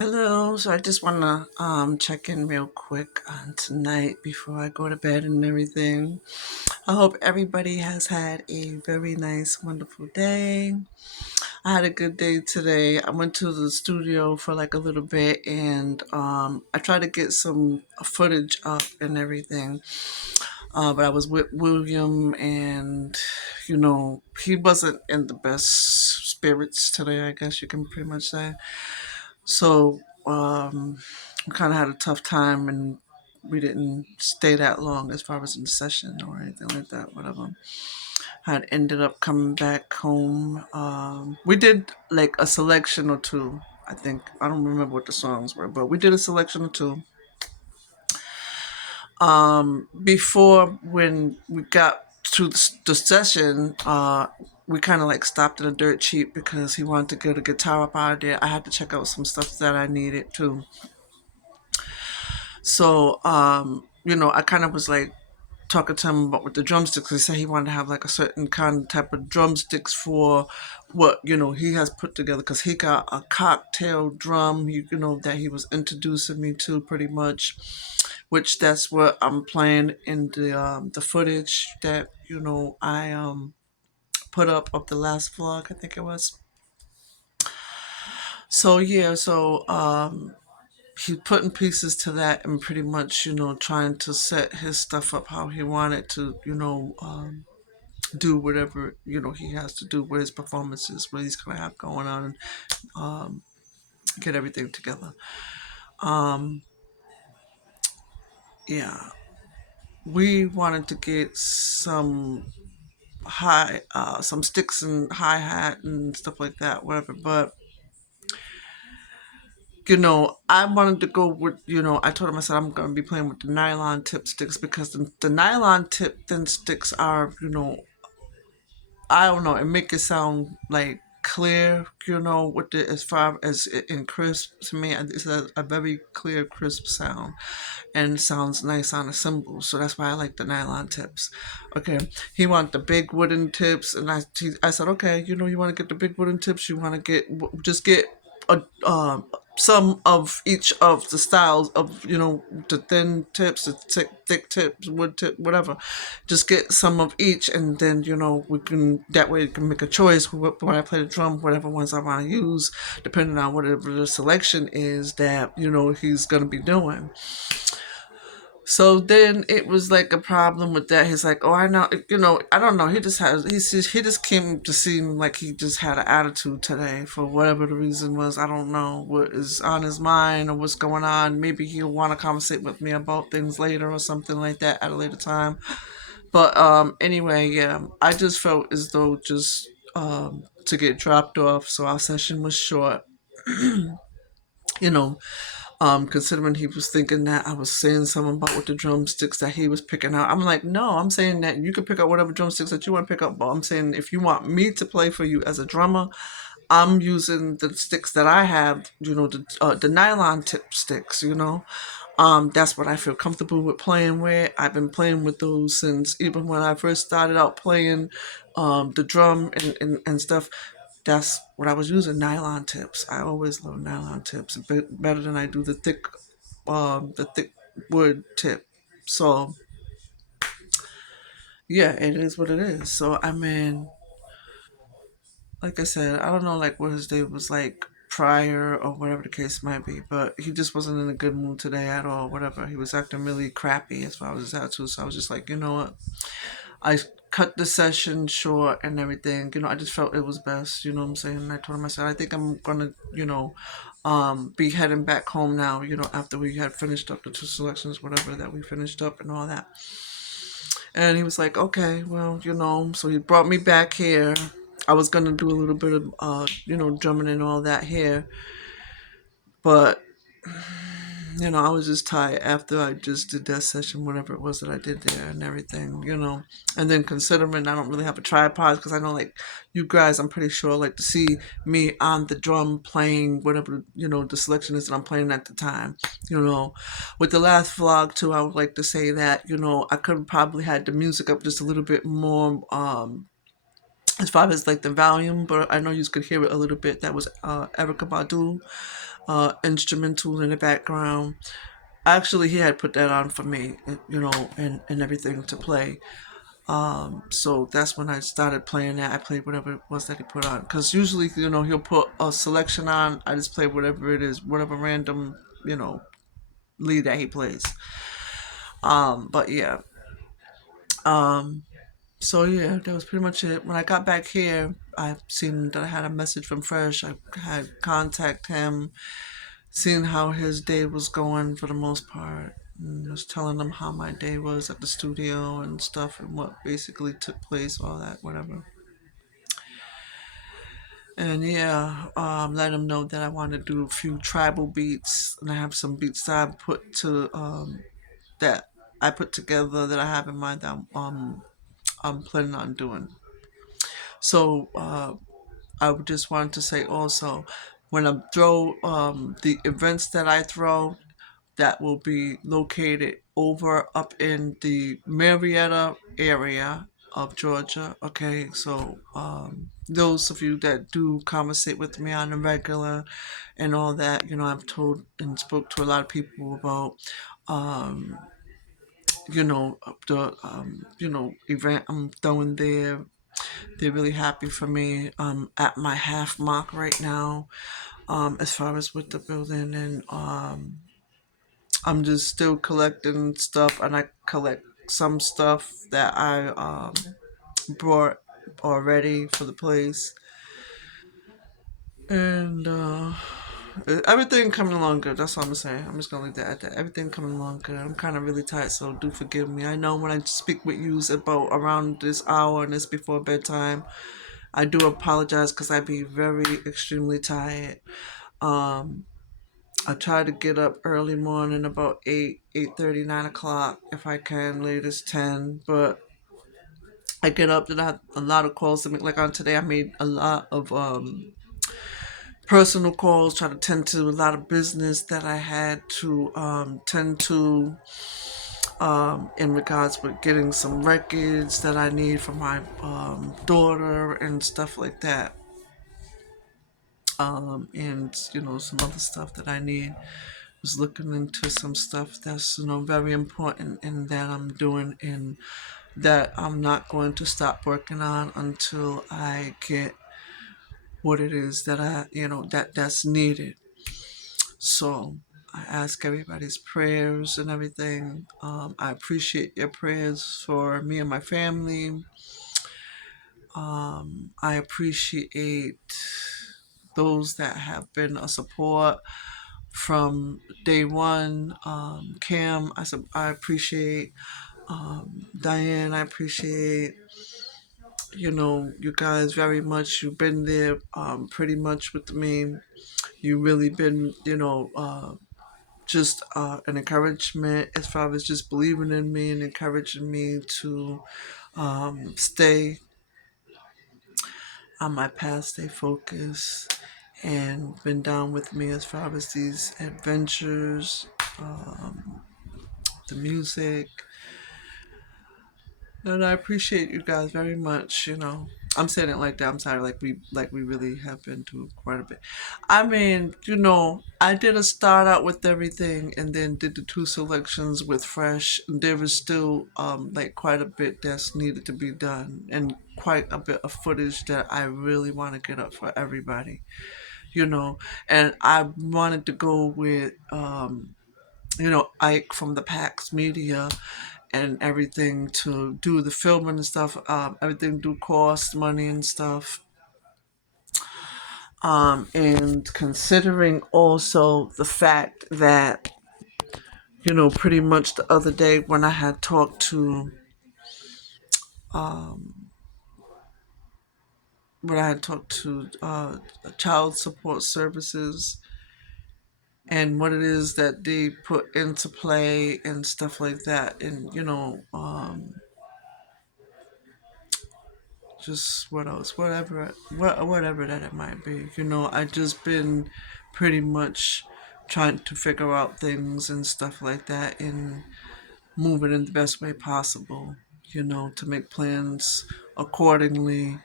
Hello, so I just want to check in real quick on tonight before I go to bed and everything. I hope everybody has had a very nice, wonderful day. I had a good day today. I went to the studio for like a little bit and I tried to get some footage up and everything. But I was with William and, he wasn't in the best spirits today, I guess you can pretty much say. So we kind of had a tough time, and we didn't stay that long as far as in the session or anything like that. Whatever. Had ended up coming back home. We did like a selection or two. I think I don't remember what the songs were, but we did a selection or two. Before when we got to the session, we kind of like stopped in a dirt cheap because he wanted to get a guitar up out of there. I had to check out some stuff that I needed too. So, I kind of was like talking to him about with the drumsticks. He said he wanted to have like a certain kind of type of drumsticks for what, he has put together because he got a cocktail drum, that he was introducing me to pretty much, which that's what I'm playing in the footage that, I put up of the last vlog, I think it was. So yeah, he putting pieces to that and pretty much, trying to set his stuff up how he wanted to, do whatever, he has to do with his performances, what he's going to have going on, and get everything together. Um, yeah, we wanted to get some sticks and hi-hat and stuff like that, whatever, but I wanted to go with, I told him, I said, I'm going to be playing with the nylon tip sticks because the nylon tip thin sticks are, I don't know, it make it sound like clear, with the, as far as in crisp to me, it's a very clear, crisp sound and sounds nice on a cymbal. So that's why I like the nylon tips. Okay. He wanted the big wooden tips. And I said, okay, you want to get the big wooden tips. You want to just get some of each of the styles of, the thin tips, the thick tips, wood tip, whatever. Just get some of each, and then we can that way you can make a choice when I play the drum, whatever ones I want to use, depending on whatever the selection is that he's gonna be doing. So then it was like a problem with that. He's like, "Oh, I know, I don't know." He just came to seem like he just had an attitude today for whatever the reason was. I don't know what is on his mind or what's going on. Maybe he'll want to conversate with me about things later or something like that at a later time. But anyway, yeah, I just felt as though just to get dropped off. So our session was short. You know, considering he was thinking that I was saying something about with the drumsticks that he was picking out. I'm like, no, I'm saying that you can pick up whatever drumsticks that you want to pick up, but I'm saying if you want me to play for you as a drummer, I'm using the sticks that I have, the nylon tip sticks, that's what I feel comfortable with playing with. I've been playing with those since even when I first started out playing the drum and stuff. That's what I was using, nylon tips. I always love nylon tips better than I do the thick wood tip. So yeah, it is what it is. So I mean, like I said, I don't know like what his day was like prior or whatever the case might be, but he just wasn't in a good mood today at all. Whatever, he was acting really crappy as far as his attitude. So I was just like, you know what, I cut the session short and everything. I just felt it was best. You know what I'm saying? And I told him, I said, I think I'm gonna, be heading back home now. After we had finished up the two selections, whatever that we finished up and all that. And he was like, okay, well, So he brought me back here. I was gonna do a little bit of, drumming and all that here, but I was just tired after I just did that session, whatever it was that I did there and everything. And then considering I don't really have a tripod because I know, like, you guys, I'm pretty sure, like, to see me on the drum playing whatever, the selection is that I'm playing at the time. With the last vlog, too, I would like to say that, I could have probably had the music up just a little bit more, as far as like the volume, but I know you could hear it a little bit. That was Erica Badu. instrumental in the background. Actually, he had put that on for me, and everything to play. So that's when I started playing that. I played whatever it was that he put on. Because usually, he'll put a selection on. I just play whatever it is, whatever random, lead that he plays. But yeah. Um, so yeah, that was pretty much it. When I got back here, I seen that I had a message from Fresh. I had contact him, seeing how his day was going for the most part. And just telling him how my day was at the studio and stuff and what basically took place, all that, whatever. And yeah, let him know that I want to do a few tribal beats, and I have some beats that I put to that I put together that I have in mind that I'm planning on doing. So I would just want to say also, when I throw the events that I throw, that will be located over up in the Marietta area of Georgia. Okay, so those of you that do conversate with me on a regular and all that, I've told and spoke to a lot of people about, um, the event I'm throwing there. They're really happy for me. At my half mark right now, as far as with the building, and I'm just still collecting stuff, and I collect some stuff that I brought already for the place, and everything coming along good. That's all I'm saying. I'm just gonna leave that at that. Everything coming along good. I'm kind of really tired, so do forgive me. I know when I speak with you about around this hour and it's before bedtime, I do apologize because I be very extremely tired. Um, I try to get up early morning, about 8:30, 9 o'clock if I can, latest 10. But I get up and I have a lot of calls to make. Like on today, I made a lot of personal calls, try to tend to a lot of business that I had to tend to in regards with getting some records that I need for my daughter and stuff like that. And some other stuff that I need. Was looking into some stuff that's very important and that I'm doing and that I'm not going to stop working on until I get what it is that that's needed. So I ask everybody's prayers and everything. I appreciate your prayers for me and my family. I appreciate those that have been a support from day one. Cam, I appreciate. Diane, I appreciate, you guys very much. You've been there pretty much with me. You really been, just an encouragement as far as just believing in me and encouraging me to stay on my path, stay focused, and been down with me as far as these adventures, the music, and I appreciate you guys very much. I'm saying it like that. I'm sorry, like we really have been through quite a bit. I mean, I did a start out with everything, and then did the two selections with Fresh. There was still like quite a bit that's needed to be done, and quite a bit of footage that I really want to get up for everybody. You know, and I wanted to go with Ike from the Pax Media and everything to do the filming and stuff. Everything do cost money and stuff. And considering also the fact that, pretty much the other day when I had talked to, child support services and what it is that they put into play and stuff like that, and just what else, whatever that it might be. I just been pretty much trying to figure out things and stuff like that and move it in the best way possible. To make plans accordingly,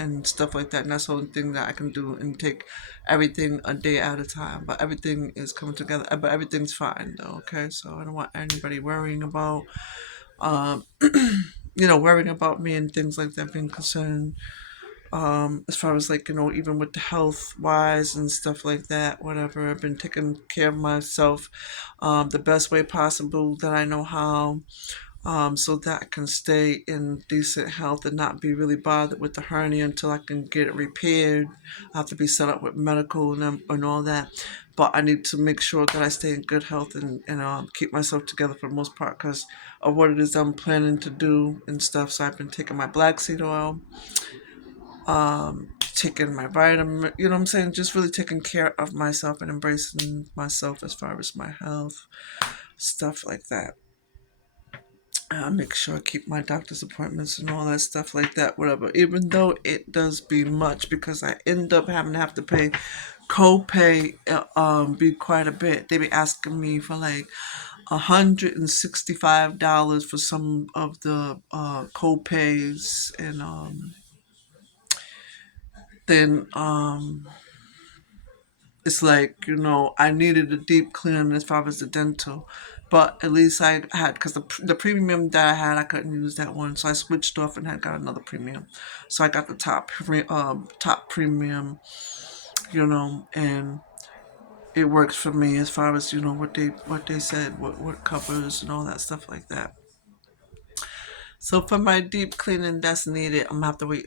and stuff like that. And that's the only thing that I can do and take everything a day at a time. But everything is coming together. But everything's fine though. Okay, so I don't want anybody worrying about, um, worrying about me and things like that, being concerned. As far as like even with the health wise and stuff like that, whatever. I've been taking care of myself, the best way possible that I know how, so that I can stay in decent health and not be really bothered with the hernia until I can get it repaired. I have to be set up with medical and all that. But I need to make sure that I stay in good health and keep myself together for the most part because of what it is I'm planning to do and stuff. So I've been taking my black seed oil, taking my vitamin, you know what I'm saying? Just really taking care of myself and embracing myself as far as my health, stuff like that. I make sure I keep my doctor's appointments and all that stuff like that, whatever. Even though it does be much because I end up having to have to pay co-pay, be quite a bit. They be asking me for like $165 for some of the co-pays, and then it's like I needed a deep clean as far as the dental, but at least I had, because the premium that I had, I couldn't use that one, so I switched off and had got another premium. So I got the top premium, and it works for me as far as what they said, what covers and all that stuff like that. So for my deep cleaning that's needed, I'm gonna have to wait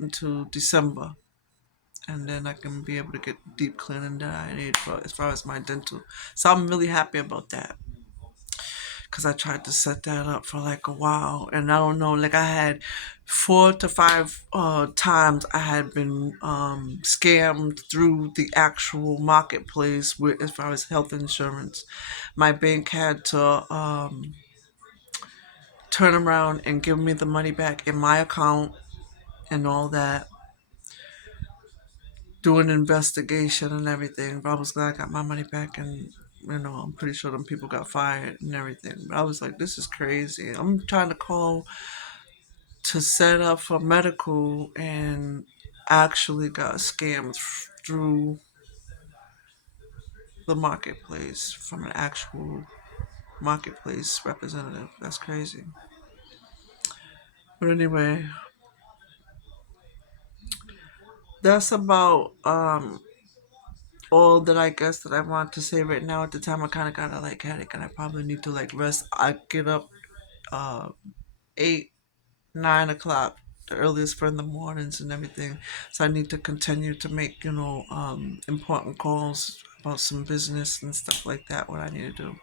until December, and then I can be able to get the deep cleaning that I need for as far as my dental. So I'm really happy about that because I tried to set that up for like a while, and I don't know, like I had 4 to 5 times I had been scammed through the actual marketplace with as far as health insurance. My bank had to turn around and give me the money back in my account and all that, do an investigation and everything. But I was glad I got my money back, and I'm pretty sure them people got fired and everything. But I was like, this is crazy. I'm trying to call to set up for medical and actually got scammed through the marketplace from an actual marketplace representative. That's crazy. But anyway, that's about all that I guess that I want to say right now. At the time, I kind of got a like headache, and I probably need to like rest. I get up 8, 9 o'clock, the earliest for in the mornings and everything. So I need to continue to make important calls about some business and stuff like that. What I need to do.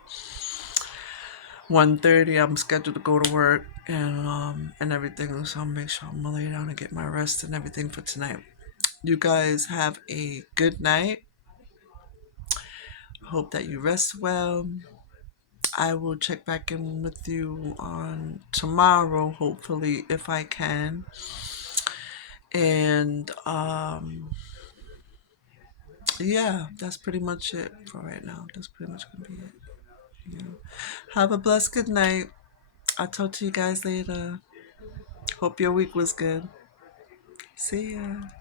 1:30, I'm scheduled to go to work and everything. So I'll make sure I'm gonna lay down and get my rest and everything for tonight. You guys have a good night. Hope that you rest well. I will check back in with you on tomorrow, hopefully, if I can. And yeah, that's pretty much it for right now. That's pretty much gonna be it. Yeah. Have a blessed good night. I'll talk to you guys later. Hope your week was good. See ya.